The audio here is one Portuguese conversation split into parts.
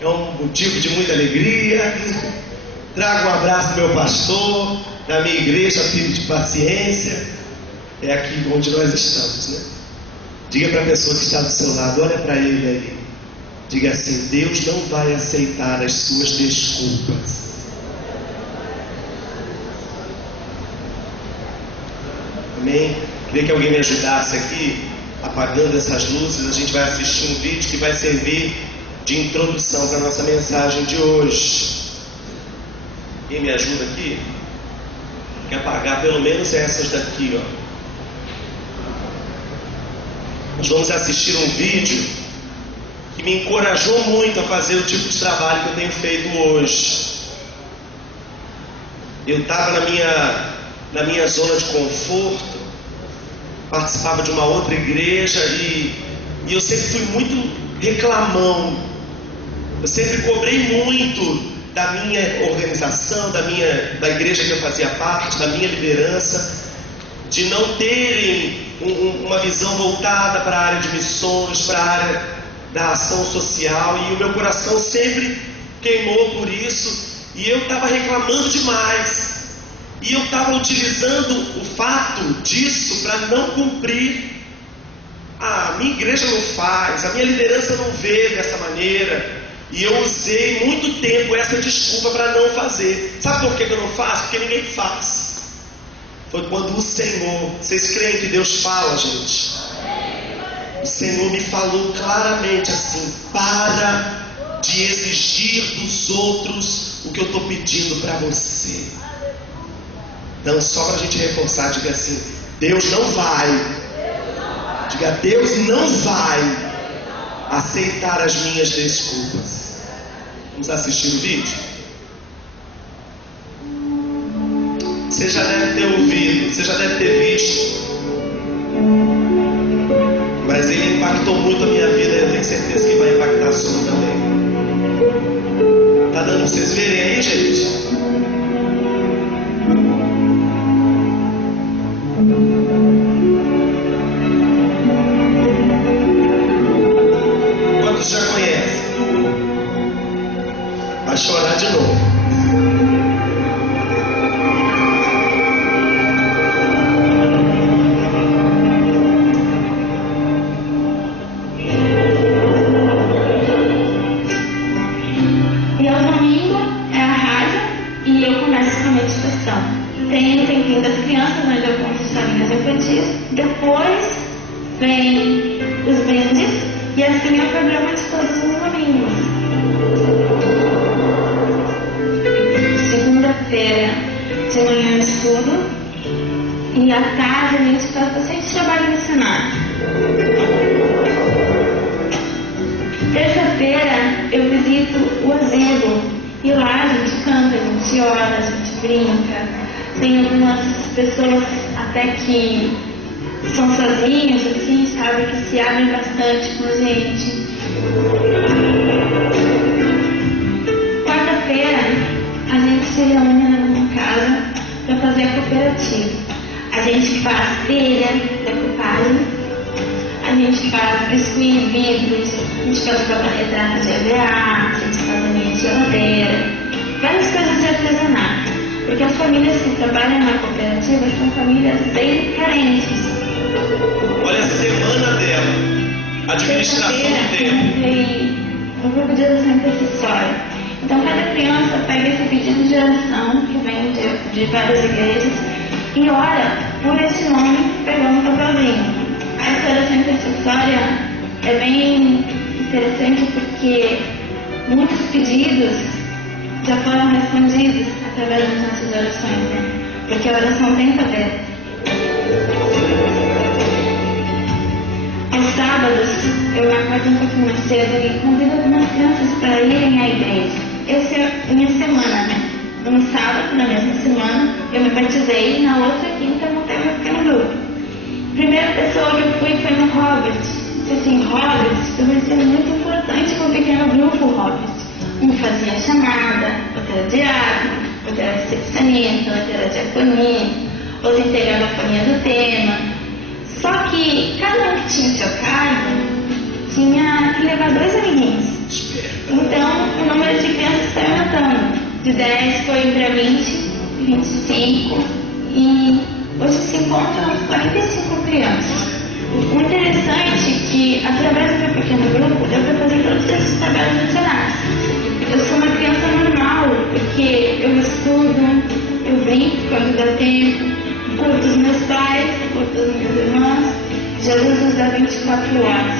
é um motivo de muita alegria. Trago um abraço do meu pastor, da minha igreja, filho de paciência. É aqui onde nós estamos, né? Diga para a pessoa que está do seu lado, olha para ele aí. Diga assim: Deus não vai aceitar as suas desculpas. Amém? Queria que alguém me ajudasse aqui, apagando essas luzes. A gente vai assistir um vídeo que vai servir de introdução para a nossa mensagem de hoje. Quem me ajuda aqui? Quer apagar pelo menos essas daqui, ó. Nós vamos assistir um vídeo que me encorajou muito a fazer o tipo de trabalho que eu tenho feito hoje. Eu estava na minha zona de conforto, participava de uma outra igreja e eu sempre fui muito reclamão. Eu sempre cobrei muito da minha organização, da igreja que eu fazia parte, da minha liderança, de não terem uma visão voltada para a área de missões, para a área da ação social, e o meu coração sempre queimou por isso, e eu estava reclamando demais, e eu estava utilizando o fato disso para não cumprir. A minha igreja não faz, a minha liderança não vê dessa maneira, e eu usei muito tempo essa desculpa para não fazer. Sabe por que eu não faço? Porque ninguém faz. Foi quando o Senhor, vocês creem que Deus fala, gente? O Senhor me falou claramente assim: para de exigir dos outros o que eu estou pedindo para você. Então, só para a gente reforçar, diga assim: Deus não vai. Diga: Deus não vai aceitar as minhas desculpas. Vamos assistir o vídeo? Você já deve ter ouvido, você já deve ter visto, mas ele impactou muito a minha vida. Eu tenho certeza que vai impactar a sua também. Tá dando pra vocês verem aí, gente? Quantos já conhecem? Vai chorar de novo. Depois vem os brindes, e assim é o programa de todos os domingos. Segunda-feira de manhã estudo, e à tarde a gente faz bastante trabalho missionário. Terça-feira eu visito o asilo, e lá a gente canta, a gente ora, a gente brinca. Tem algumas pessoas até que são sozinhos, assim, sabe, que se abrem bastante com a gente. Quarta-feira, a gente se reúne na minha casa para fazer a cooperativa. A gente faz telha, decupagem, a gente faz biscuit, vidros, a gente faz porta-retrato de EVA, a gente faz a minha geladeira, várias coisas de artesanato. Porque as famílias que trabalham na cooperativa são famílias bem carentes. Olha a semana dela, a administração do tempo. Tem um grupo de oração intercessória. Então cada criança pega esse pedido de oração, que vem de várias igrejas, e ora por esse nome, pegando um papelzinho. Essa oração intercessória é bem interessante porque muitos pedidos já foram respondidos através das nossas orações, né? Porque a oração tem poder. Aos sábados, eu acordo um pouquinho mais cedo e convido algumas crianças para irem à igreja. Essa é a minha semana, né? No sábado, na mesma semana, eu me batizei, na outra quinta eu montei meu pequeno grupo. A primeira pessoa que eu fui foi no Hobbit. Assim, Hobbit, eu me senti muito importante com o pequeno grupo Hobbit. Um fazia a chamada, outro era diácono, outro era recepcionista, outro era diaconia, outro integrava a folhinha do tema. Só que cada um que tinha seu cargo tinha que levar 2 amiguinhos. Então de 10 foi para 20, 25 e hoje se encontram 45 crianças. O interessante é que, através do meu pequeno grupo, deu para fazer todos esses trabalhos adicionais. Eu sou uma criança normal, porque eu estudo, eu brinco quando dá tempo, curto os meus pais, curto as minhas irmãs. Jesus nos dá 24 horas.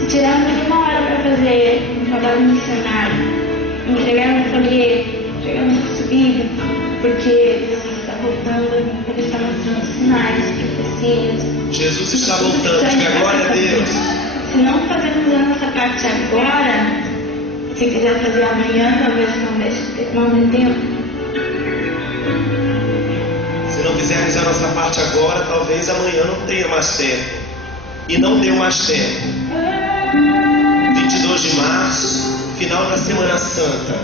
Se tirarmos 1 hora para fazer um trabalho missionário, entregar um folheto, entregar um curso bíblico, porque Jesus está voltando, ele está mostrando sinais, profecias. Jesus está voltando, diga glória a Deus. Se não fazermos a nossa parte agora, se quiser fazer amanhã, talvez não dê tempo. Se não fizermos a nossa parte agora, talvez amanhã não tenha mais tempo. E não deu mais tempo. 22 de março, final da Semana Santa.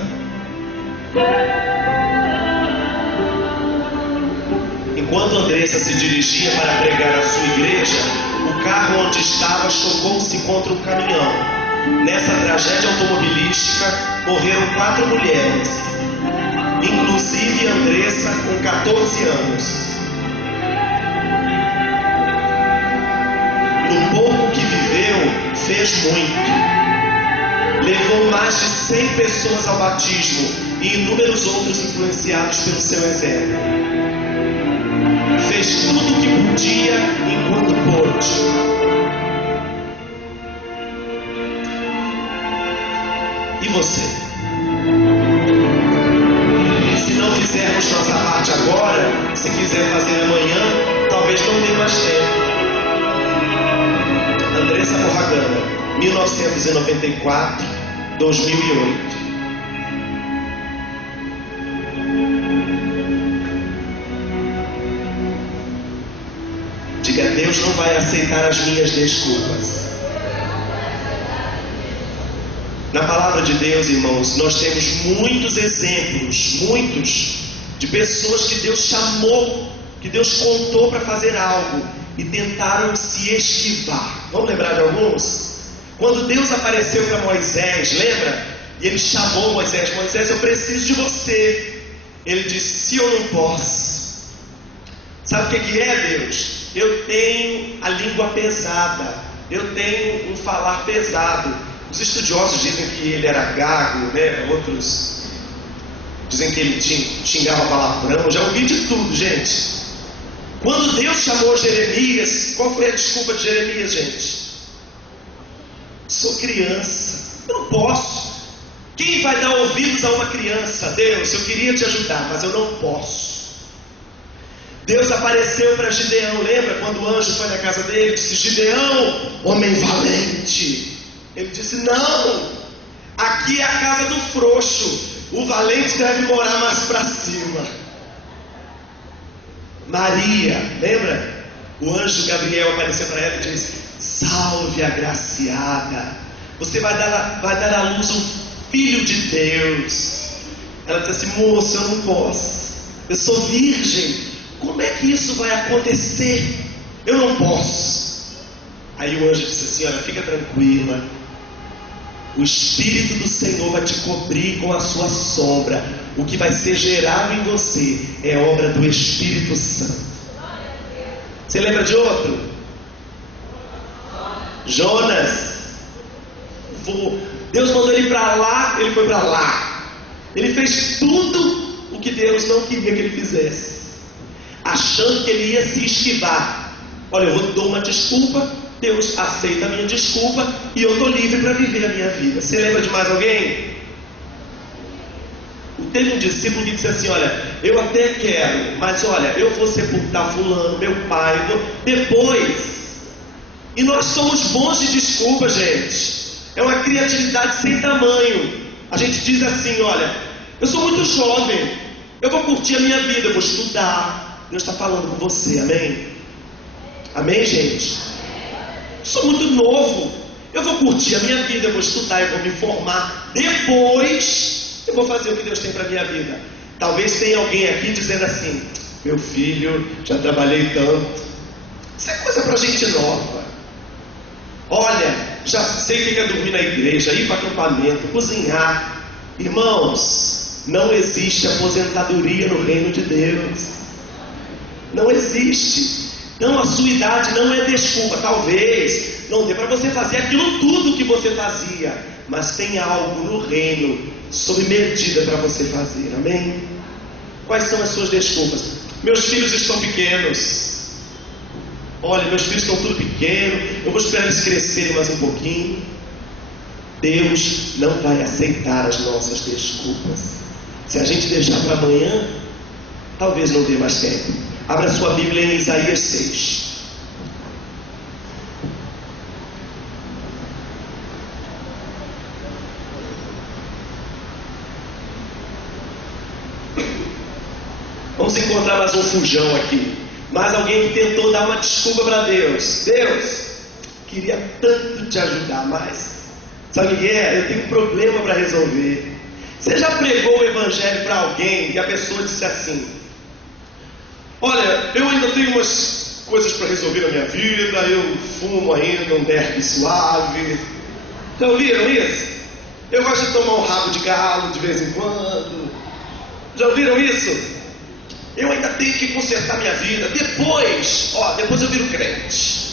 Enquanto Andressa se dirigia para pregar a sua igreja, o carro onde estava chocou-se contra um caminhão. Nessa tragédia automobilística, morreram 4 mulheres, inclusive Andressa, com 14 anos. No pouco que viveu, fez muito. Levou mais de 100 pessoas ao batismo e inúmeros outros influenciados pelo seu exemplo. Fez tudo o que podia enquanto pôde. E você? Se não fizermos nossa parte agora, se quiser fazer amanhã, talvez não dê mais tempo. Andressa Morragana, 1994, 2008. Diga, Deus não vai aceitar as minhas desculpas. Na palavra de Deus, irmãos, nós temos muitos exemplos, de pessoas que Deus chamou, que Deus contou para fazer algo e tentaram se esquivar. Vamos lembrar de alguns? Quando Deus apareceu para Moisés, lembra? E ele chamou Moisés: Moisés, eu preciso de você. Ele disse: se eu não posso. Sabe o que é, Deus? Eu tenho a língua pesada, eu tenho um falar pesado. Os estudiosos dizem que ele era gago, né? Outros dizem que ele xingava palavrão. Já ouvi de tudo, gente. Quando Deus chamou Jeremias, qual foi a desculpa de Jeremias, gente? Sou criança, eu não posso. Quem vai dar ouvidos a uma criança? Deus, eu queria te ajudar, mas eu não posso. Deus apareceu para Gideão, lembra quando o anjo foi na casa dele? Disse: Gideão, homem valente. Ele disse: não, aqui é a casa do frouxo, o valente deve morar mais para cima. Maria, lembra? O anjo Gabriel apareceu para ela e disse: salve agraciada, você vai dar à luz um filho de Deus. Ela disse assim: moço, eu não posso, eu sou virgem, como é que isso vai acontecer? Eu não posso. Aí o anjo disse assim: olha, fica tranquila, o Espírito do Senhor vai te cobrir com a sua sombra. O que vai ser gerado em você é obra do Espírito Santo. Você lembra de outro? Jonas. Deus mandou ele para lá, ele foi para lá. Ele fez tudo o que Deus não queria que ele fizesse, achando que ele ia se esquivar. Olha, eu dou uma desculpa, Deus aceita a minha desculpa e eu estou livre para viver a minha vida. Você lembra de mais alguém? Teve um discípulo que disse assim: olha, eu até quero, mas olha, eu vou sepultar fulano, meu pai, depois. E nós somos bons de desculpa, gente. É uma criatividade sem tamanho. A gente diz assim: olha, eu sou muito jovem, eu vou curtir a minha vida, eu vou estudar. Deus está falando com você, amém? Amém, gente? Sou muito novo, eu vou curtir a minha vida, eu vou estudar, eu vou me formar. Depois eu vou fazer o que Deus tem para a minha vida. Talvez tenha alguém aqui dizendo assim: meu filho, já trabalhei tanto. Isso é coisa para gente nova. Olha, já sei o que é dormir na igreja, ir para acampamento, cozinhar. Irmãos, não existe aposentadoria no reino de Deus. Não existe. Então a sua idade não é desculpa. Talvez não dê para você fazer aquilo tudo que você fazia, mas tem algo no reino sob medida para você fazer. Amém? Quais são as suas desculpas? Meus filhos estão pequenos. Olha, meus filhos estão tudo pequeno, eu vou esperar eles crescerem mais um pouquinho. Deus não vai aceitar as nossas desculpas. Se a gente deixar para amanhã, talvez não dê mais tempo. Abra sua Bíblia em Isaías 6. Vamos encontrar mais um fujão aqui. Mais alguém que tentou dar uma desculpa para Deus. Deus, queria tanto te ajudar, mas sabe o que é? Eu tenho um problema para resolver. Você já pregou o evangelho para alguém e a pessoa disse assim: olha, eu ainda tenho umas coisas para resolver na minha vida, eu fumo ainda um derby suave. Já ouviram isso? Eu gosto de tomar um rabo de galo de vez em quando. Já ouviram isso? Eu ainda tenho que consertar minha vida. Depois eu viro crente.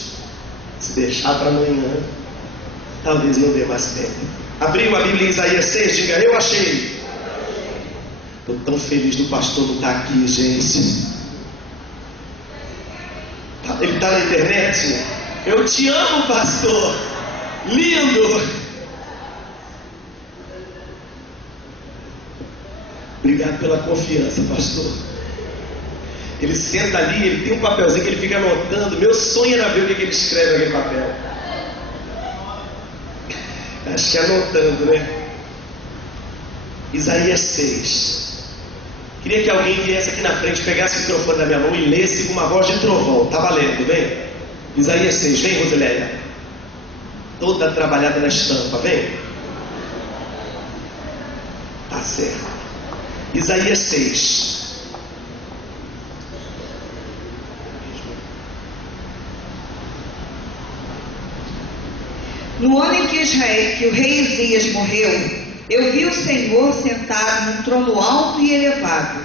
Se deixar para amanhã, talvez não dê mais tempo. Abriu a Bíblia em Isaías 6, diga: eu achei. Estou tão feliz do pastor não estar aqui, gente. Ele está na internet? Eu te amo, pastor. Lindo. Obrigado pela confiança, pastor. Ele senta ali, ele tem um papelzinho que ele fica anotando. Meu sonho era ver o que ele escreve naquele papel. Acho que é anotando, né? Isaías 6. Queria que alguém viesse aqui na frente, pegasse o microfone da minha mão e lesse com uma voz de trovão. Tá valendo, vem? Isaías 6, vem, Rosileia. Toda trabalhada na estampa, vem. Tá certo. Isaías 6. No ano em que o rei Uzias morreu, eu vi o Senhor sentado num trono alto e elevado.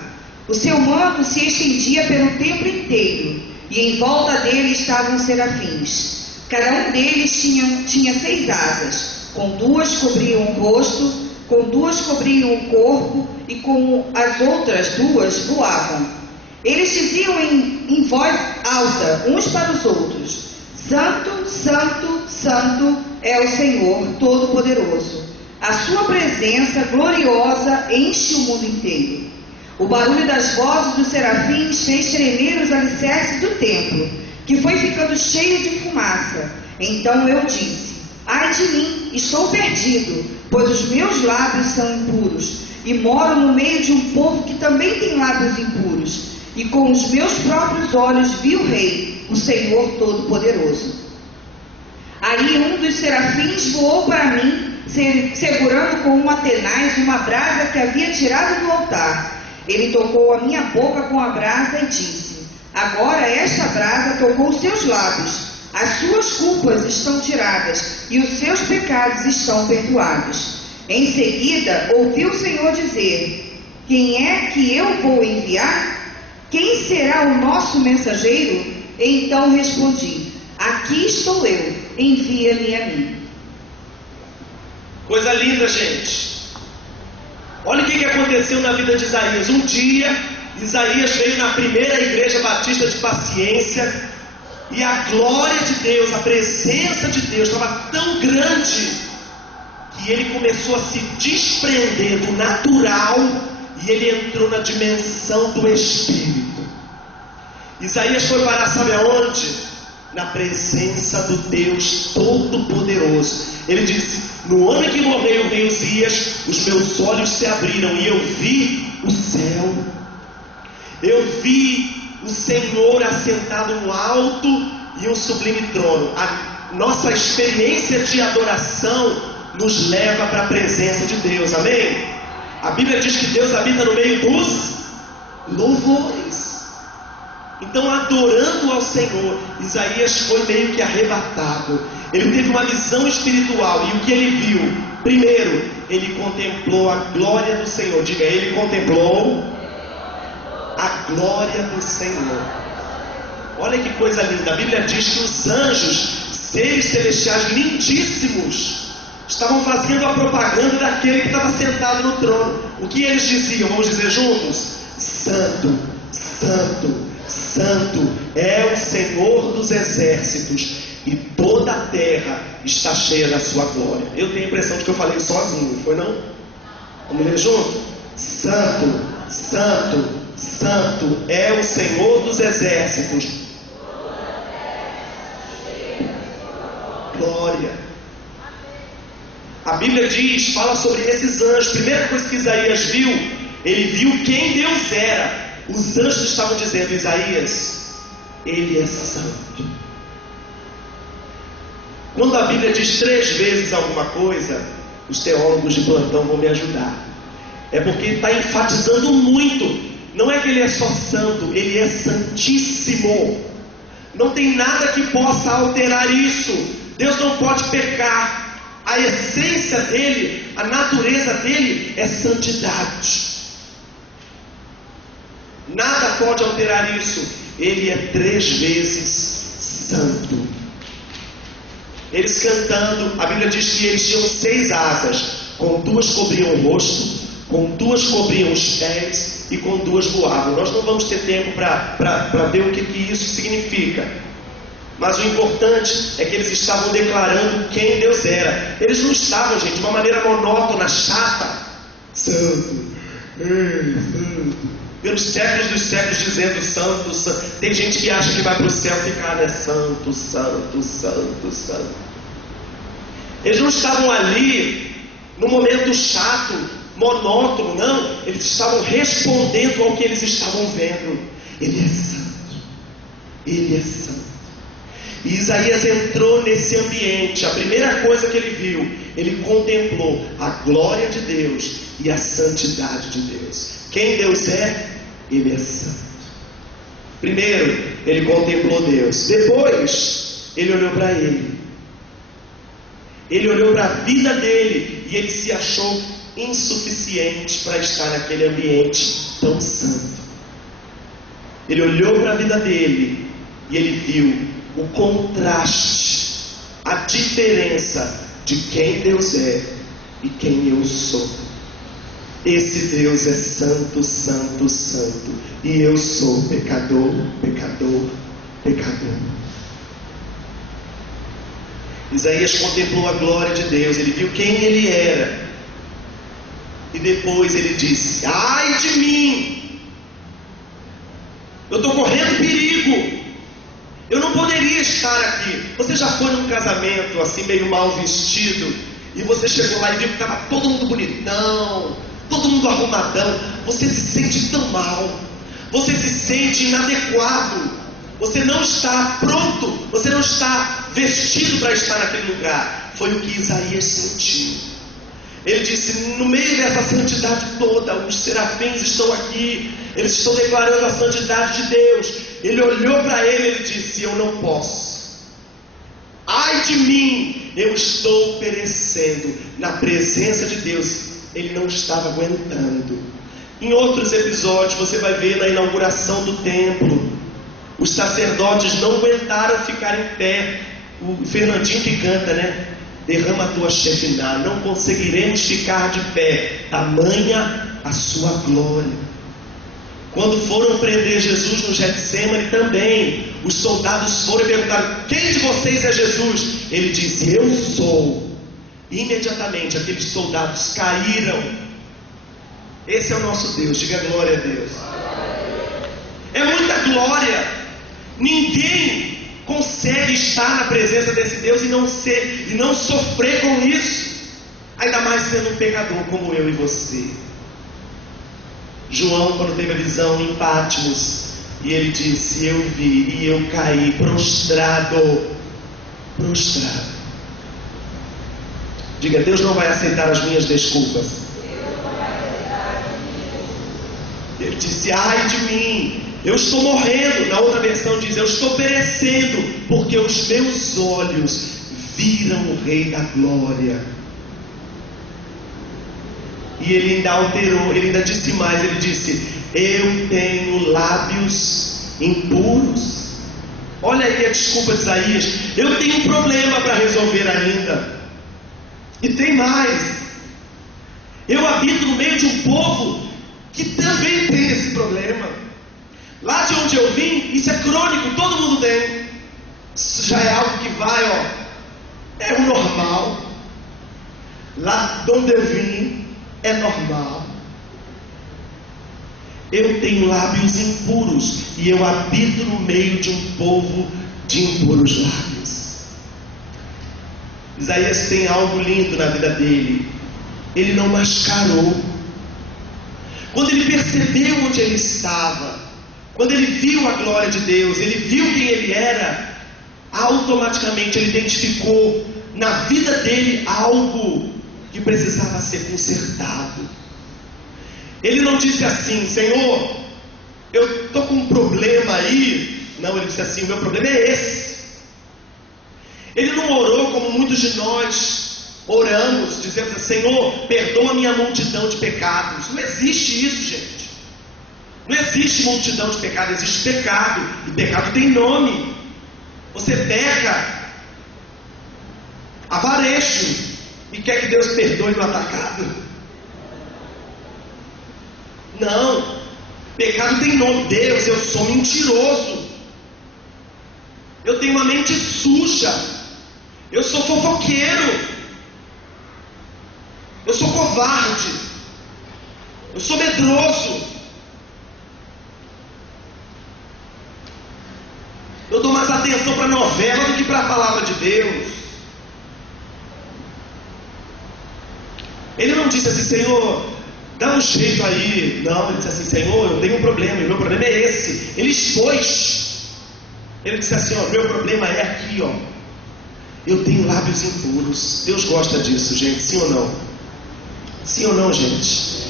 O seu manto se estendia pelo templo inteiro, e em volta dele estavam serafins. Cada um deles tinha 6 asas, com 2 cobriam o rosto, com 2 cobriam o corpo, e com as outras 2 voavam. Eles diziam em voz alta, uns para os outros: Santo, Santo, Santo é o Senhor Todo-Poderoso. A sua presença gloriosa enche o mundo inteiro. O barulho das vozes dos serafins fez tremer os alicerces do templo, que foi ficando cheio de fumaça. Então eu disse: ai de mim, estou perdido, pois os meus lábios são impuros, e moro no meio de um povo que também tem lábios impuros. E com os meus próprios olhos vi o Rei, o Senhor Todo-Poderoso. Aí um dos serafins voou para mim, segurando com uma tenaz uma brasa que havia tirado do altar. Ele tocou a minha boca com a brasa e disse: agora esta brasa tocou os seus lábios. As suas culpas estão tiradas e os seus pecados estão perdoados. Em seguida, ouvi o Senhor dizer: quem é que eu vou enviar? Quem será o nosso mensageiro? Então respondi: aqui estou eu, envia-me a mim. Coisa linda, gente. Olha o que aconteceu na vida de Isaías. Um dia, Isaías veio na primeira igreja batista de Paciência, e a glória de Deus, a presença de Deus estava tão grande que ele começou a se desprender do natural e ele entrou na dimensão do Espírito. Isaías foi parar, sabe aonde? Na presença do Deus Todo-Poderoso. Ele disse: no ano em que morreu o rei Uzias, os meus olhos se abriram e eu vi o céu. Eu vi o Senhor assentado no alto e um sublime trono. A nossa experiência de adoração nos leva para a presença de Deus, amém? A Bíblia diz que Deus habita no meio dos louvores. Então, adorando ao Senhor, Isaías foi meio que arrebatado. Ele teve uma visão espiritual, e o que ele viu? Primeiro, ele contemplou a glória do Senhor. Diga, ele contemplou a glória do Senhor. Olha que coisa linda. A Bíblia diz que os anjos, seres celestiais lindíssimos, estavam fazendo a propaganda daquele que estava sentado no trono. O que eles diziam? Vamos dizer juntos? Santo, Santo, Santo é o Senhor dos exércitos, e toda a terra está cheia da sua glória. Eu tenho a impressão de que eu falei sozinho, não foi não? Vamos ler junto? Santo, Santo, Santo é o Senhor dos exércitos. Glória. A Bíblia diz, fala sobre esses anjos. Primeira coisa que Isaías viu, ele viu quem Deus era. Os anjos estavam dizendo: Isaías, ele é santo. Quando a Bíblia diz 3 vezes alguma coisa, os teólogos de plantão vão me ajudar. É porque está enfatizando muito. Não é que ele é só santo, ele é santíssimo. Não tem nada que possa alterar isso. Deus não pode pecar. A essência dele, a natureza dele é santidade. Nada pode alterar isso. Ele é 3 vezes santo. Eles cantando, a Bíblia diz que eles tinham 6 asas. Com 2 cobriam o rosto, com 2 cobriam os pés e com 2 voavam. Nós não vamos ter tempo para ver o que isso significa. Mas o importante é que eles estavam declarando quem Deus era. Eles não estavam, gente, de uma maneira monótona, chata. Santo, ei, santo. Pelos séculos dos séculos dizendo santo, santo. Tem gente que acha que vai para o céu e ficar, né? Santo, santo, santo, santo. Eles não estavam ali no momento chato, monótono, não. Eles estavam respondendo ao que eles estavam vendo. Ele é santo. Ele é santo. E Isaías entrou nesse ambiente. A primeira coisa que ele viu, ele contemplou a glória de Deus e a santidade de Deus. Quem Deus é? Ele é santo. Primeiro, ele contemplou Deus. Depois, ele olhou para ele. Ele olhou para a vida dele e ele se achou insuficiente para estar naquele ambiente tão santo. Ele olhou para a vida dele e ele viu o contraste, a diferença de quem Deus é e quem eu sou. Esse Deus é santo, santo, santo, e eu sou pecador, pecador, pecador. Isaías contemplou a glória de Deus, ele viu quem ele era, e depois ele disse: ai de mim, eu estou correndo perigo. Eu não poderia estar aqui. Você já foi num casamento assim meio mal vestido e você chegou lá e viu que estava todo mundo bonitão, todo mundo arrumadão. Você se sente tão mal, você se sente inadequado, você não está pronto, você não está vestido para estar naquele lugar. Foi o que Isaías sentiu. Ele disse: no meio dessa santidade toda, os serafins estão aqui, eles estão declarando a santidade de Deus. Ele olhou para ele e ele disse: eu não posso. Ai de mim, eu estou perecendo. Na presença de Deus, ele não estava aguentando. Em outros episódios, você vai ver na inauguração do templo, os sacerdotes não aguentaram ficar em pé. O Fernandinho que canta, né? Derrama a tua Shekinah, não conseguiremos ficar de pé, tamanha a sua glória. Quando foram prender Jesus no Getsêmani também, os soldados foram e perguntaram: quem de vocês é Jesus? Ele disse: eu sou. Imediatamente aqueles soldados caíram. Esse é o nosso Deus, diga glória a Deus. É muita glória. Ninguém consegue estar na presença desse Deus e não sofrer com isso, ainda mais sendo um pecador como eu e você. João, quando teve a visão em Patmos, e ele disse: eu vi e eu caí prostrado. Diga: Deus não vai aceitar as minhas desculpas. Ele disse: ai de mim, eu estou morrendo. Na outra versão diz: eu estou perecendo, porque os meus olhos viram o Rei da Glória. E ele ainda alterou, ele ainda disse mais, ele disse: eu tenho lábios impuros. Olha aí a desculpa de Isaías: eu tenho um problema para resolver ainda. E tem mais: eu habito no meio de um povo que também tem esse problema. Lá de onde eu vim, isso é crônico, todo mundo tem. Isso já é algo que vai, é o normal. Lá de onde eu vim, é normal. Eu tenho lábios impuros e eu habito no meio de um povo de impuros lábios. Isaías tem algo lindo na vida dele. Ele não mascarou. Quando ele percebeu onde ele estava, quando ele viu a glória de Deus, ele viu quem ele era, automaticamente ele identificou na vida dele algo que precisava ser consertado. Ele não disse assim: Senhor, eu estou com um problema aí. Não, ele disse assim: o meu problema é esse. Ele não orou como muitos de nós oramos, dizendo assim: Senhor, perdoa a minha multidão de pecados. Não existe isso, gente. Não existe multidão de pecados, existe pecado. E pecado tem nome. Você peca a varejo e quer que Deus perdoe no atacado? Não. Pecado tem nome. Deus, eu sou mentiroso. Eu tenho uma mente suja. Eu sou fofoqueiro. Eu sou covarde. Eu sou medroso. Eu dou mais atenção para a novela do que para a palavra de Deus. Ele não disse assim: Senhor, dá um jeito aí. Não, ele disse assim: Senhor, eu tenho um problema, e o meu problema é esse. Ele expôs. Ele disse assim: ó, meu problema é aqui, ó. Eu tenho lábios impuros. Deus gosta disso, gente, sim ou não? Sim ou não, gente?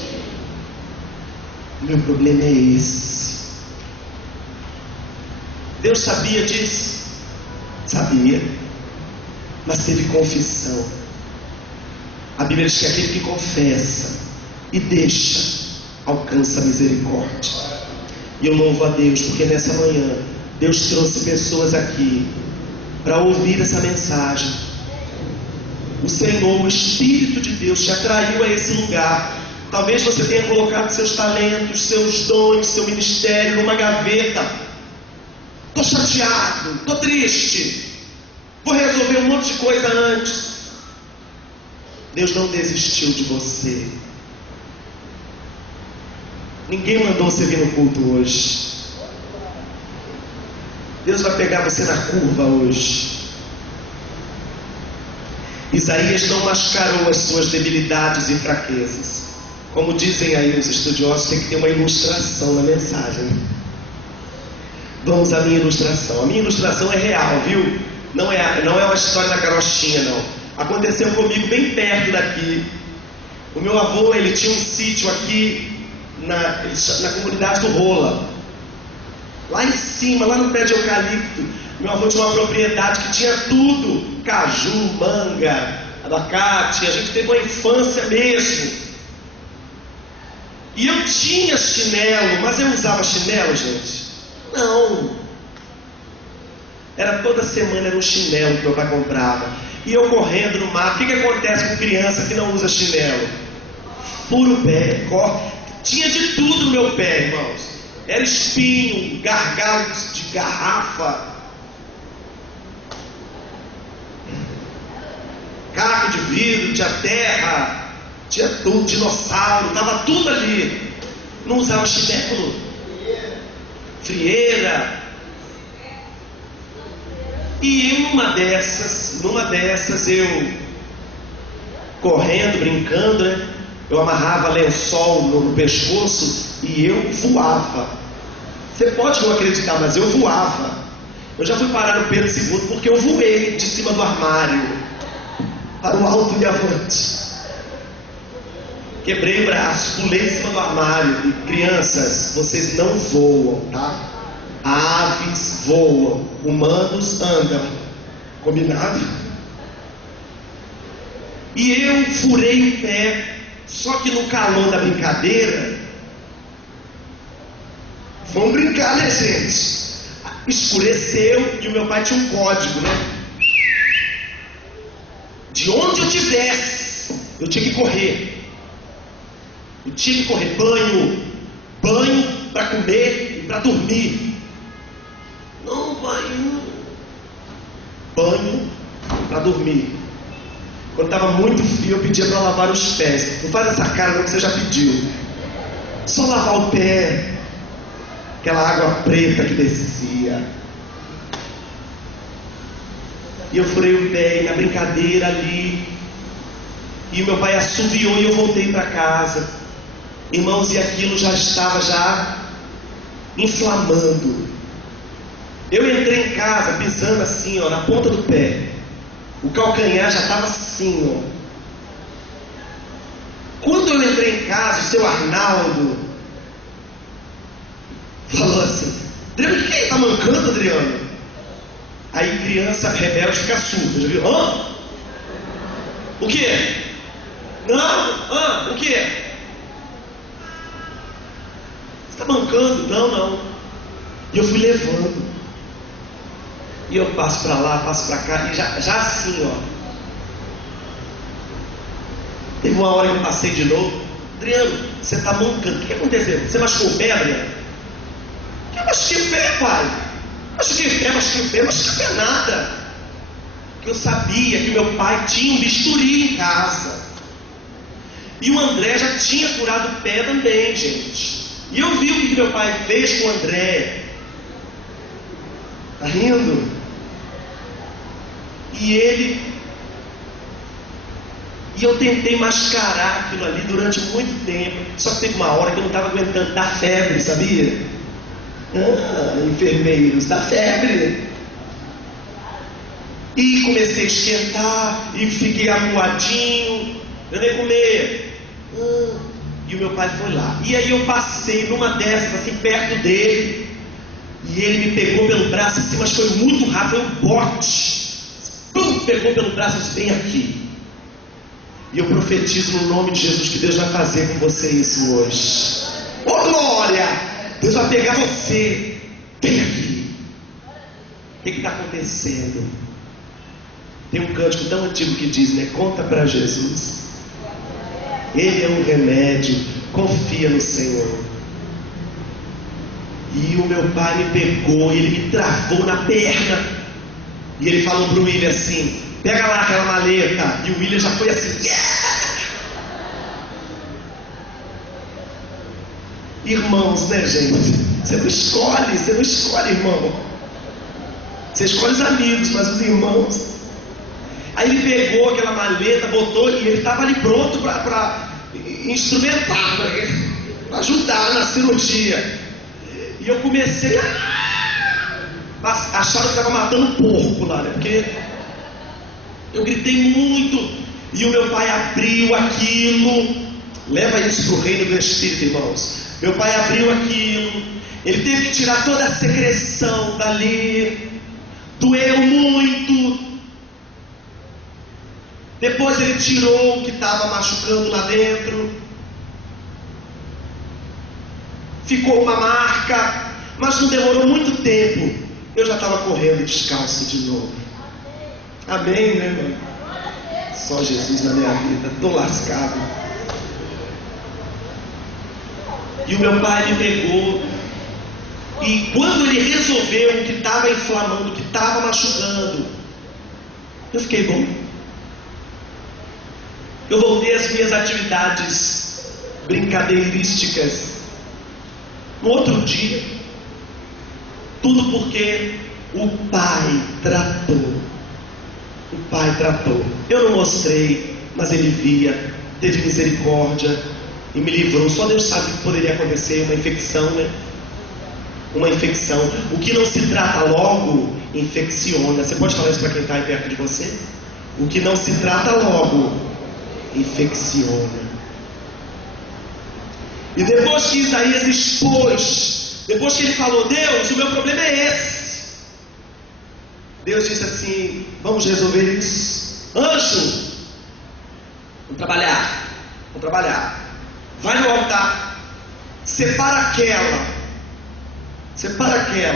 Meu problema é esse. Deus sabia disso? Sabia. Mas teve confissão. A Bíblia diz que aquele que confessa e deixa, alcança a misericórdia. E eu louvo a Deus, porque nessa manhã Deus trouxe pessoas aqui para ouvir essa mensagem. O Senhor, o Espírito de Deus te atraiu a esse lugar. Talvez você tenha colocado seus talentos, seus dons, seu ministério numa gaveta. Estou chateado, estou triste, vou resolver um monte de coisa antes. Deus não desistiu de você. Ninguém mandou você vir no culto hoje. Deus vai pegar você na curva hoje. Isaías não mascarou as suas debilidades e fraquezas. Como dizem aí os estudiosos, tem que ter uma ilustração na mensagem. Vamos à minha ilustração. A minha ilustração é real, viu? Não é uma história da carochinha, não. Aconteceu comigo bem perto daqui. O meu avô, ele tinha um sítio aqui na comunidade do Rola. Lá em cima, lá no pé de eucalipto. Meu avô tinha uma propriedade que tinha tudo: caju, manga, abacate. A gente teve uma infância mesmo. E eu tinha chinelo, mas eu usava chinelo, gente? Não. Era toda semana, era um chinelo que meu pai comprava. E eu correndo no mato. O que acontece com criança que não usa chinelo? Fura o pé, corre. Tinha de tudo no meu pé, irmãos. Era espinho, gargalo de garrafa, caco de vidro, tinha terra, tinha tudo, dinossauro, estava tudo ali. Não usava chinelo, frieira. E numa dessas eu, correndo, brincando, né? Eu amarrava lençol no pescoço e eu voava. Você pode não acreditar, mas eu voava. Eu já fui parar no Pedro II porque eu voei de cima do armário para o alto e avante. Quebrei o braço, pulei em cima do armário. E crianças, vocês não voam, tá? Aves voam, humanos andam. Combinado? E eu furei o pé, Só que no calor da brincadeira, vamos brincar, né, gente? Escureceu e o meu pai tinha um código, né? De onde eu tivesse, eu tinha que correr. Eu tinha que correr. Banho para comer e para dormir. Não, banho para dormir. Quando estava muito frio, eu pedia para lavar os pés. Não faz essa cara não, que você já pediu. Só lavar o pé. Aquela água preta que descia. E eu furei o pé, e na brincadeira ali. E o meu pai assoviou e eu voltei para casa. Irmãos, e aquilo já estava inflamando. Eu entrei em casa pisando assim, ó, na ponta do pé. O calcanhar já estava assim, ó. Quando eu entrei em casa, o seu Arnaldo falou assim: Adriano, o que está mancando, Adriano? Aí criança rebelde fica surda, já viu? Hã? O quê? Não, o quê? Você está mancando? Não. E eu fui levando. E eu passo para lá, passo para cá, e já assim, ó. Teve uma hora que eu passei de novo. Adriano, você está mancando. O que aconteceu? Você machucou o pé, Adriano? Eu machuquei o pé, pai. Machuquei o pé nada. Porque eu sabia que meu pai tinha um bisturi em casa. E o André já tinha curado o pé também, gente. E eu vi o que meu pai fez com o André. Tá rindo? E eu tentei mascarar aquilo ali durante muito tempo. Só que teve uma hora que eu não estava aguentando dar febre, sabia? Enfermeiros, dá febre. E comecei a esquentar, e fiquei amuadinho, eu nem comer. E o meu pai foi lá. E aí eu passei numa dessas, assim, perto dele. E ele me pegou pelo braço assim, mas foi muito rápido, foi um bote. Pum, pegou pelo braço bem aqui. E eu profetizo no nome de Jesus que Deus vai fazer com você isso hoje. Oh glória! Deus vai pegar você bem aqui. O que está acontecendo? Tem um cântico tão antigo que diz, né? Conta para Jesus. Ele é um remédio. Confia no Senhor. E o meu pai me pegou, ele me travou na perna. E ele falou para o William assim: pega lá aquela maleta. E o William já foi assim: yeah! Irmãos, né, gente? Você não escolhe, irmão. Você escolhe os amigos, mas os irmãos. Aí ele pegou aquela maleta, botou, e ele estava ali pronto para instrumentar, para ajudar na cirurgia. E eu comecei a achar que estava matando um porco lá, né? Porque eu gritei muito. E o meu pai abriu aquilo. Leva isso para o reino do Espírito, irmãos. Meu pai abriu aquilo. Ele teve que tirar toda a secreção dali. Doeu muito. Depois ele tirou o que estava machucando lá dentro. Ficou uma marca, mas não demorou muito tempo. Eu já estava correndo descalço de novo. Amém, né, irmão? Só Jesus na minha vida. Estou lascado. E o meu pai me pegou. E quando ele resolveu o que estava inflamando, o que estava machucando, eu fiquei bom. Eu voltei às minhas atividades brincadeirísticas. No outro dia, tudo porque o Pai tratou. O Pai tratou. Eu não mostrei, mas Ele via, teve misericórdia e me livrou. Só Deus sabe o que poderia acontecer, uma infecção, né? Uma infecção. O que não se trata logo, infecciona. Você pode falar isso para quem está aí perto de você? O que não se trata logo, infecciona. E depois que Isaías expôs, depois que ele falou: Deus, o meu problema é esse, Deus disse assim: vamos resolver isso. Anjo, vamos trabalhar. vai no altar, separa aquela,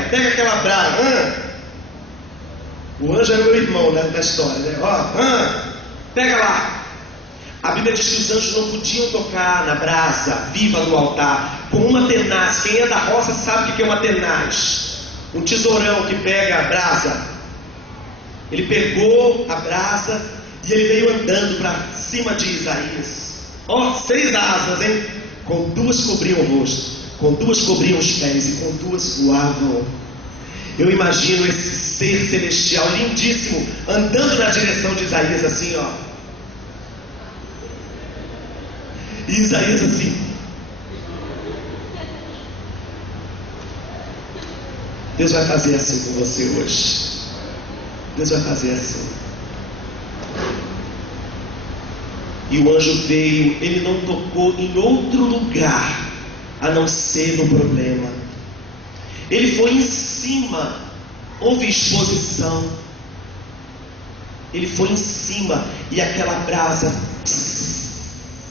pega aquela brasa. O anjo era meu irmão, né, na história, né? Pega lá. A Bíblia diz que os anjos não podiam tocar na brasa viva do altar com uma tenaz. Quem é da roça sabe o que é uma tenaz, um tesourão que pega a brasa. Ele pegou a brasa e ele veio andando para cima de Isaías. 6 asas, hein? Com 2 cobriam o rosto, com 2 cobriam os pés e com 2 voavam. Eu imagino esse ser celestial lindíssimo andando na direção de Isaías assim, ó. E Isaías assim. Deus vai fazer assim com você hoje. Deus vai fazer assim. E o anjo veio, ele não tocou em outro lugar a não ser no problema. Ele foi em cima, houve exposição. Ele foi em cima e aquela brasa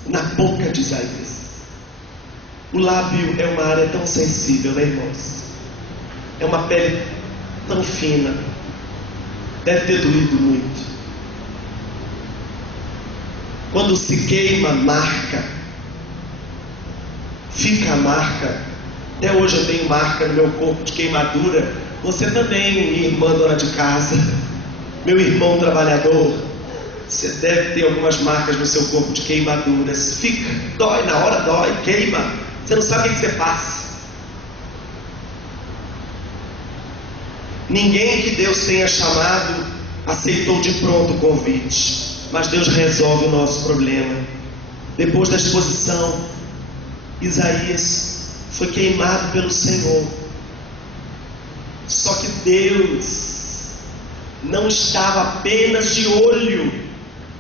na boca de Isaías. O lábio é uma área tão sensível, né, irmãos? É uma pele tão fina. Deve ter doído muito. Quando se queima, marca. Fica a marca. Até hoje eu tenho marca no meu corpo de queimadura. Você também, minha irmã dona de casa, meu irmão trabalhador. Você deve ter algumas marcas no seu corpo de queimaduras. Fica, dói, na hora dói, queima. Você não sabe o que você faz. Ninguém que Deus tenha chamado aceitou de pronto o convite. Mas Deus resolve o nosso problema. Depois da exposição, Isaías foi queimado pelo Senhor. Só que Deus não estava apenas de olho.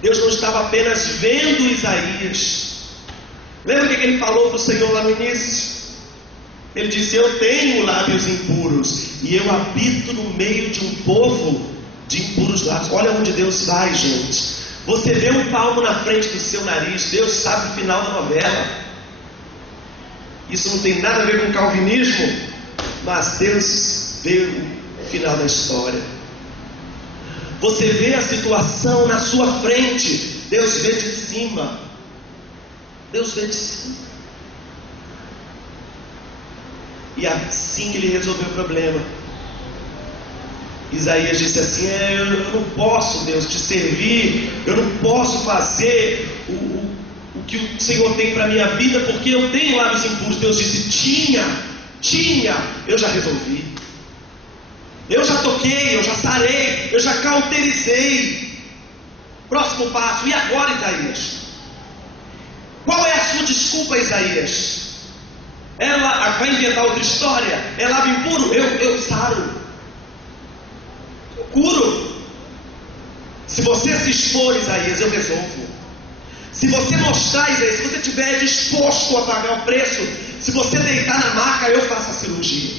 Deus não estava apenas vendo Isaías. Lembra o que ele falou para o Senhor lá no início? Ele disse: eu tenho lábios impuros e eu habito no meio de um povo de impuros lábios. Olha onde Deus vai, gente. Você vê um palmo na frente do seu nariz, Deus sabe o final da novela. Isso não tem nada a ver com calvinismo, mas Deus vê o final da história. Você vê a situação na sua frente, Deus vê de cima. Deus vê de cima. E assim que ele resolveu o problema, Isaías disse assim: eu não posso, Deus, te servir, eu não posso fazer o que o Senhor tem para a minha vida, porque eu tenho lábios impuros. Deus disse: tinha, eu já resolvi, eu já toquei, eu já sarei, eu já cauterizei. Próximo passo. E agora, Isaías? Qual é a sua desculpa, Isaías? Ela vai inventar outra história? É lábio impuro? Eu saro, eu curo. Se você se expor, Isaías, eu resolvo. Se você mostrar, Isaías, se você estiver disposto a pagar o preço, se você deitar na maca, eu faço a cirurgia.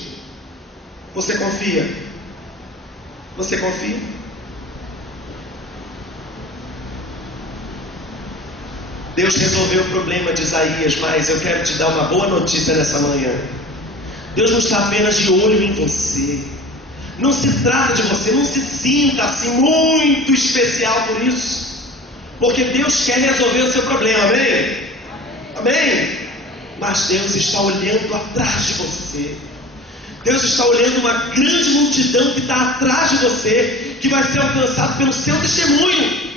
Você confia? Você confia? Deus resolveu o problema de Isaías, mas eu quero te dar uma boa notícia nessa manhã. Deus não está apenas de olho em você. Não se trata de você, não se sinta assim muito especial por isso, porque Deus quer resolver o seu problema, amém? Amém? Mas Deus está olhando atrás de você. Deus está olhando uma grande multidão que está atrás de você, que vai ser alcançado pelo seu testemunho.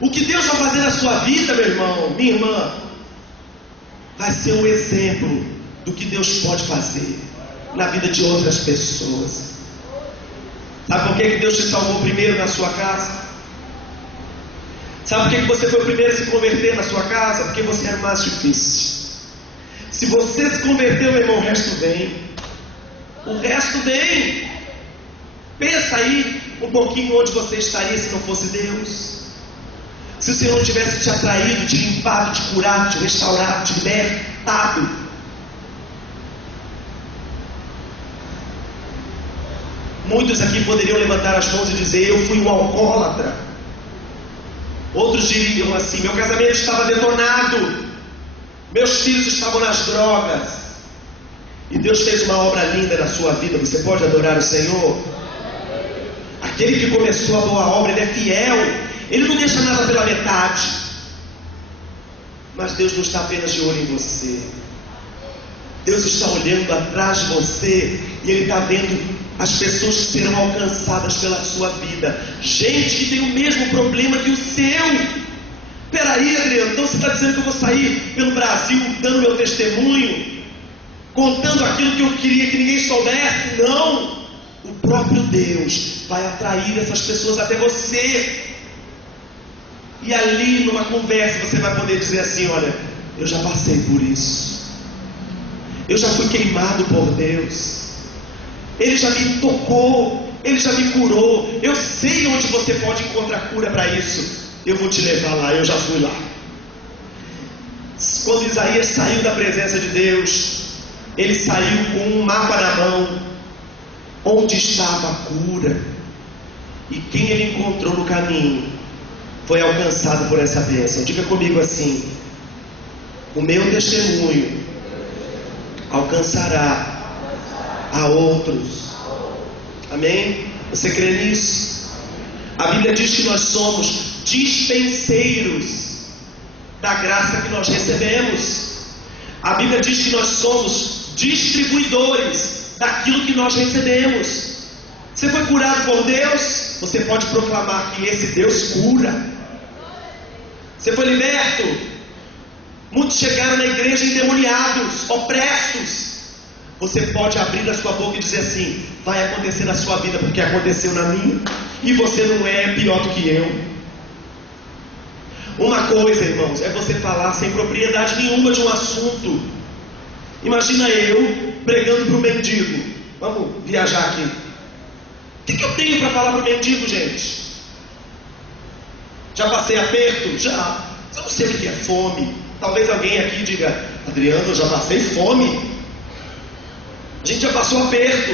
O que Deus vai fazer na sua vida, meu irmão, minha irmã, vai ser um exemplo do que Deus pode fazer na vida de outras pessoas. Sabe por que Deus te salvou primeiro na sua casa? Sabe por que você foi o primeiro a se converter na sua casa? Porque você era o mais difícil. Se você se converteu, meu irmão, o resto vem. O resto vem. Pensa aí um pouquinho onde você estaria se não fosse Deus. Se o Senhor não tivesse te atraído, te limpado, te curado, te restaurado, te libertado. Muitos aqui poderiam levantar as mãos e dizer: eu fui um alcoólatra. Outros diriam assim: meu casamento estava detonado. Meus filhos estavam nas drogas. E Deus fez uma obra linda na sua vida. Você pode adorar o Senhor? Aquele que começou a boa obra, Ele é fiel. Ele não deixa nada pela metade. Mas Deus não está apenas de olho em você. Deus está olhando atrás de você. E Ele está vendo as pessoas que serão alcançadas pela sua vida. Gente que tem o mesmo problema que o seu. Peraí, Adriano, então você está dizendo que eu vou sair pelo Brasil dando meu testemunho, contando aquilo que eu queria que ninguém soubesse? Não! O próprio Deus vai atrair essas pessoas até você. E ali numa conversa você vai poder dizer assim: olha, eu já passei por isso. Eu já fui queimado por Deus. Ele já me tocou. Ele já me curou. Eu sei onde você pode encontrar cura para isso. Eu vou te levar lá, eu já fui lá. Quando Isaías saiu da presença de Deus, ele saiu com um mapa na mão, onde estava a cura. E quem ele encontrou no caminho foi alcançado por essa bênção. Diga comigo assim: o meu testemunho alcançará a outros. Amém? Você crê nisso? A Bíblia diz que nós somos dispenseiros da graça que nós recebemos. A Bíblia diz que nós somos distribuidores daquilo que nós recebemos. Você foi curado por Deus, você pode proclamar que esse Deus cura. Você foi liberto. Muitos chegaram na igreja endemoniados, opressos. Você pode abrir a sua boca e dizer assim: vai acontecer na sua vida porque aconteceu na minha. E você não é pior do que eu. Uma coisa, irmãos, é você falar sem propriedade nenhuma de um assunto. Imagina eu pregando para o mendigo. Vamos viajar aqui. O que eu tenho para falar para o mendigo, gente? Já passei aperto? Já. Eu não sei o que é fome. Talvez alguém aqui diga: Adriano, eu já passei fome. A gente já passou aperto.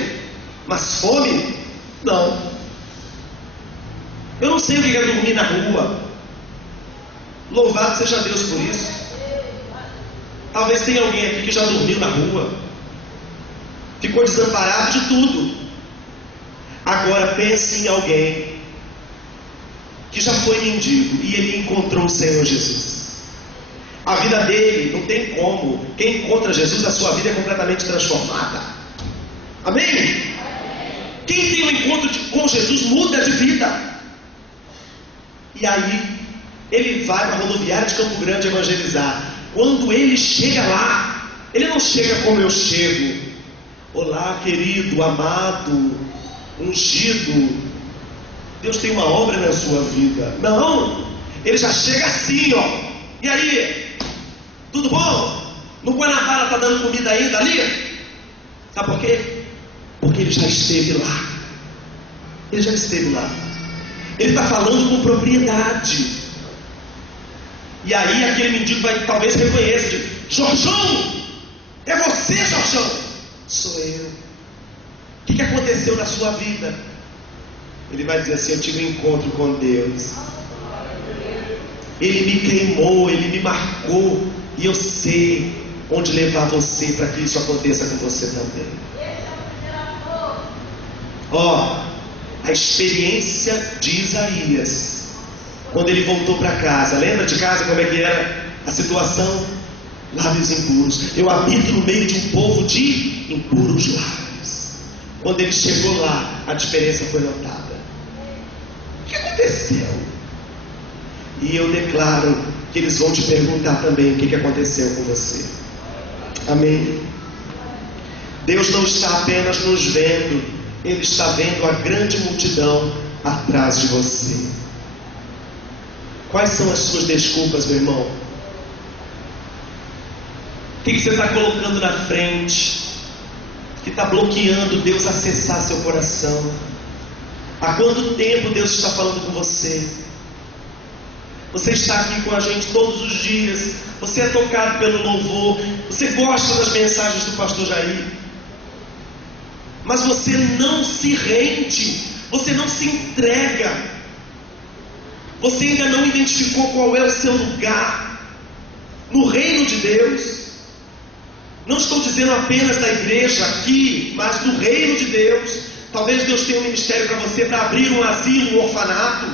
Mas fome? Não. Eu não sei o que é dormir na rua. Louvado seja Deus por isso. Talvez tenha alguém aqui que já dormiu na rua, ficou desamparado de tudo. Agora pense em alguém que já foi mendigo e ele encontrou o Senhor Jesus. A vida dele não tem como. Quem encontra Jesus, a sua vida é completamente transformada. Amém? Quem tem um encontro com Jesus muda de vida. E aí ele vai para a rodoviária de Campo Grande evangelizar. Quando ele chega lá, ele não chega como eu chego: olá, querido, amado, ungido, Deus tem uma obra na sua vida. Não, ele já chega assim, ó. E aí, tudo bom? No Guanabara está dando comida ainda ali? Sabe por quê? Porque ele já esteve lá. Ele já esteve lá. Ele está falando com propriedade. E aí aquele mendigo vai, talvez reconheça, diz: Jorjão, é você, Jorjão? Sou eu. O que aconteceu na sua vida? Ele vai dizer assim: eu tive um encontro com Deus. Ele me queimou, ele me marcou. E eu sei onde levar você para que isso aconteça com você também. Ó, a experiência de Isaías, quando ele voltou para casa. Lembra de casa como é que era a situação? Lábios impuros. Eu habito no meio de um povo de impuros lábios. Quando ele chegou lá, a diferença foi notada. O que aconteceu? E eu declaro que eles vão te perguntar também o que aconteceu com você. Amém? Deus não está apenas nos vendo, Ele está vendo a grande multidão atrás de você. Quais são as suas desculpas, meu irmão? O que você está colocando na frente que está bloqueando Deus acessar seu coração? Há quanto tempo Deus está falando com você? Você está aqui com a gente todos os dias, você é tocado pelo louvor, você gosta das mensagens do pastor Jair, mas você não se rende, você não se entrega, você ainda não identificou qual é o seu lugar. no reino de Deus. Não estou dizendo apenas da igreja aqui, mas do reino de Deus. Talvez Deus tenha um ministério para você, para abrir um asilo, um orfanato.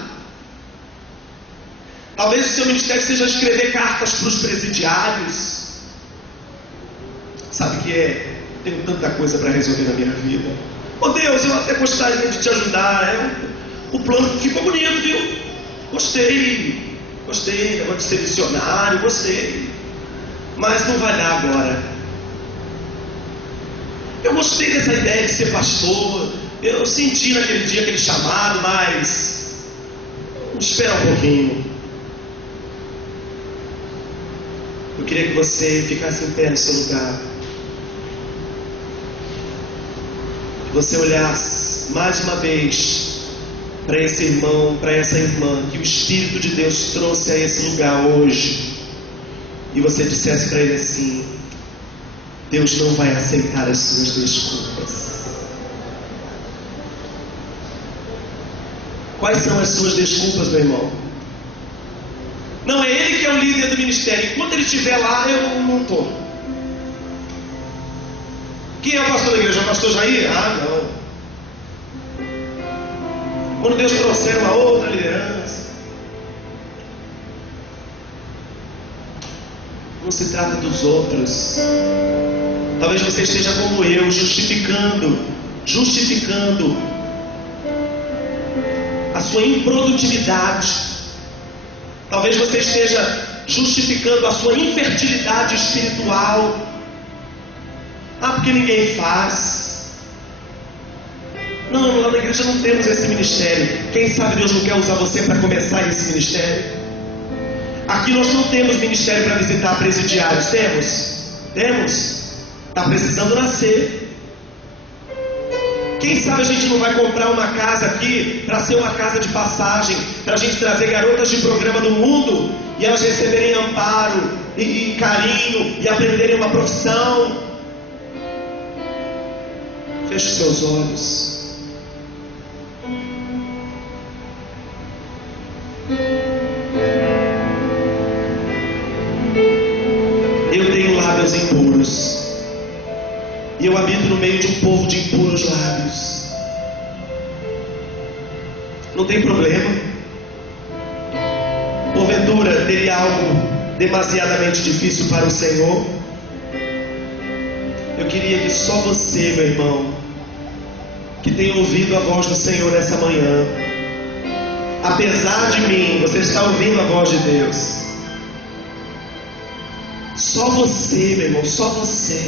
Talvez o seu ministério seja escrever cartas para os presidiários. Sabe o que é? Tenho tanta coisa para resolver na minha vida. Oh Deus, eu até gostaria de te ajudar. O plano ficou bonito, viu? Gostei, negócio de ser missionário, gostei. Mas não vai dar agora. Eu gostei dessa ideia de ser pastor. Eu senti naquele dia aquele chamado, mas espera um pouquinho. Eu queria que você ficasse em pé no seu lugar. Que você olhasse mais uma vez para esse irmão, para essa irmã, que o Espírito de Deus trouxe a esse lugar hoje. E você dissesse para ele assim: Deus não vai aceitar as suas desculpas. Quais são as suas desculpas, meu irmão? Não, é ele que é o líder do ministério. Enquanto ele estiver lá, eu não estou. Quem é o pastor da igreja? É o pastor Jair? Ah, não. Quando Deus trouxer uma outra liderança. Não se trata dos outros. Talvez você esteja como eu, justificando a sua improdutividade. Talvez você esteja justificando a sua infertilidade espiritual. Ah, porque ninguém faz. Não, lá na igreja não temos esse ministério. Quem sabe Deus não quer usar você para começar esse ministério? Aqui nós não temos ministério para visitar presidiários. Temos. Está precisando nascer. Quem sabe a gente não vai comprar uma casa aqui para ser uma casa de passagem, para a gente trazer garotas de programa do mundo e elas receberem amparo e carinho e aprenderem uma profissão. Feche os seus olhos. Eu tenho lábios impuros. E eu habito no meio de um povo de impuros lábios. Não tem problema. Porventura teria algo demasiadamente difícil para o Senhor? Eu queria que só você, meu irmão, que tem ouvido a voz do Senhor nessa manhã, apesar de mim, você está ouvindo a voz de Deus. Só você, meu irmão, só você.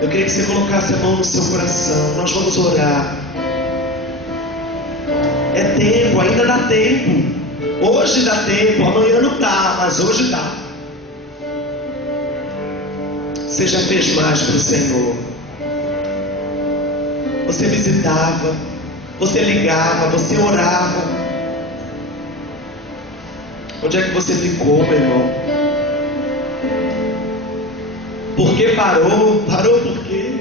Eu queria que você colocasse a mão no seu coração. Nós vamos orar. É tempo, ainda dá tempo. Hoje dá tempo, amanhã não dá, mas hoje dá. Você já fez mais para o Senhor. Você visitava, você ligava, você orava. Onde é que você ficou, meu irmão? Por que parou? Parou por quê?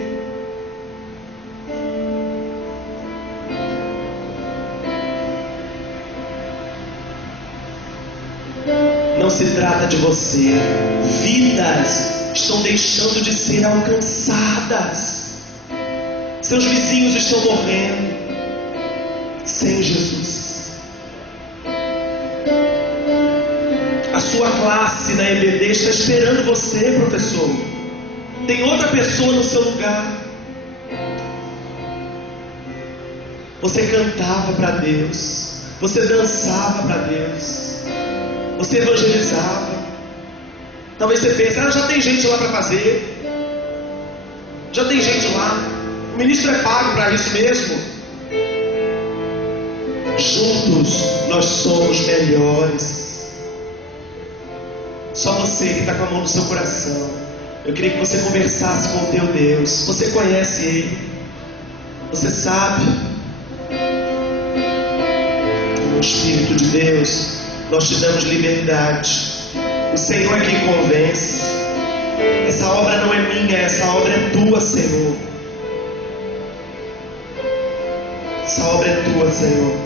Não se trata de você. Vidas estão deixando de ser alcançadas. Seus vizinhos estão morrendo sem Jesus. A sua classe na EBD está esperando você, professor. Tem outra pessoa no seu lugar. Você cantava para Deus. Você dançava para Deus. Você evangelizava. Talvez você pense: já tem gente lá para fazer. Já tem gente lá. O ministro é pago para isso mesmo. Juntos nós somos melhores. Só você que está com a mão no seu coração. Eu queria que você conversasse com o teu Deus. Você conhece Ele. Você sabe. O Espírito de Deus, nós te damos liberdade. O Senhor é quem convence. Essa obra não é minha, essa obra é tua, Senhor. Essa obra é tua, Senhor.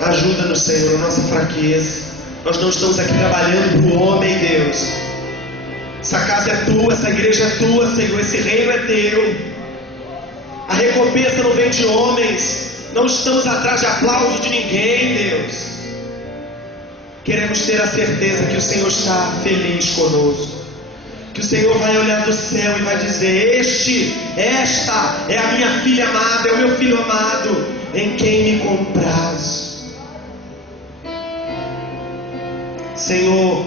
Ajuda-nos, Senhor, a nossa fraqueza. Nós não estamos aqui trabalhando para o homem, Deus. Essa casa é tua, essa igreja é tua, Senhor, esse reino é teu. A recompensa não vem de homens. Não estamos atrás de aplauso de ninguém, Deus. Queremos ter a certeza que o Senhor está feliz conosco. Que o Senhor vai olhar do céu e vai dizer: esta é a minha filha amada, é o meu filho amado, em quem me compraz. Senhor,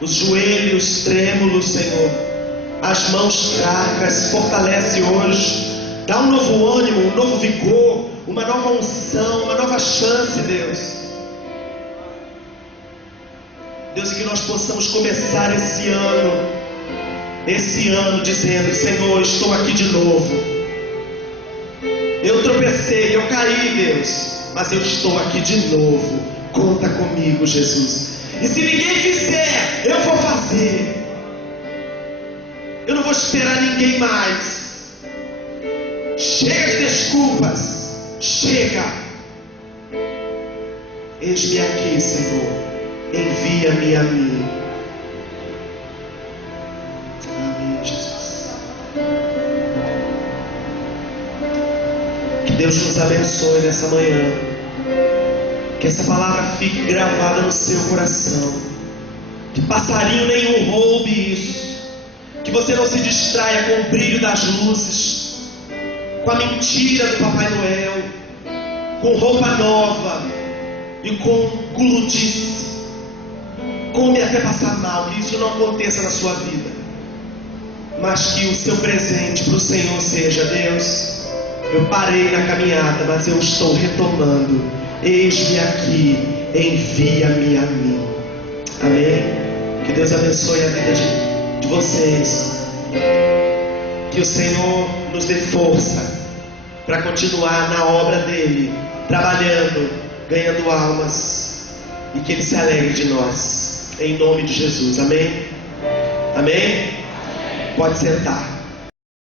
os joelhos trêmulos, Senhor, as mãos fracas, fortalece hoje, dá um novo ânimo, um novo vigor, uma nova unção, uma nova chance, Deus. Deus, que nós possamos começar esse ano dizendo: Senhor, estou aqui de novo. Eu tropecei, eu caí, Deus, mas eu estou aqui de novo. Conta comigo, Jesus. E se ninguém fizer, eu vou fazer. Eu não vou esperar ninguém mais. Chega de desculpas. Chega. Eis-me aqui, Senhor. Envia-me a mim. Amém, Jesus. Que Deus nos abençoe nessa manhã. Que essa palavra fique gravada no seu coração. Que passarinho nenhum roube isso. Que você não se distraia com o brilho das luzes, com a mentira do Papai Noel, com roupa nova e com guludice. Come até passar mal. Que isso não aconteça na sua vida. Mas que o seu presente para o Senhor seja: Deus, eu parei na caminhada, mas eu estou retomando. Eis-me aqui, envia-me a mim. Amém? Que Deus abençoe a vida de vocês. Que o Senhor nos dê força para continuar na obra dele, trabalhando, ganhando almas, e que ele se alegre de nós, em nome de Jesus. Amém? Amém? Pode sentar.